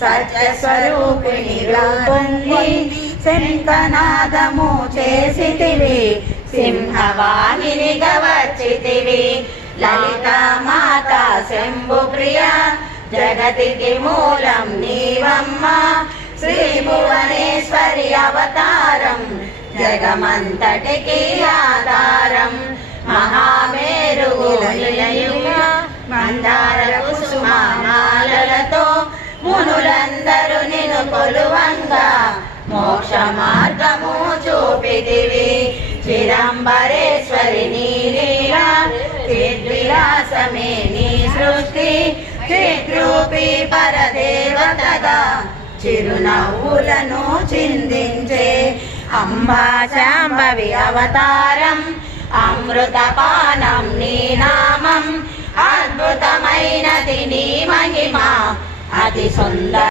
సత్యస్వరూపిణి రూపొంది శంఖనాదము చేసితివి, సింహవాహినిగా వచ్చితివి. లలిత మాత శంభు ప్రియ జగతికి మూలం నీవమ్మ, శ్రీ భువనేశ్వరి అవతారం జగమంతటికి ఆధారం. మహామేరువు నిలయుగా మందార కుసుమాలతో మునులందరూ నిన్ను కొలువంగా మోక్ష మార్గము చూపితివి. చిదంబరేశ్వరి నీ లీలా చిద్విలాసమే నీ సృష్టి, చిద్రూపి పరదేవతగా చిరునవ్వులను చిందించే అంబా శాంభవి అవతారం. అమృతపానం నీ నామం, అద్భుతమైనది నీ మహిమ, అతి సుందర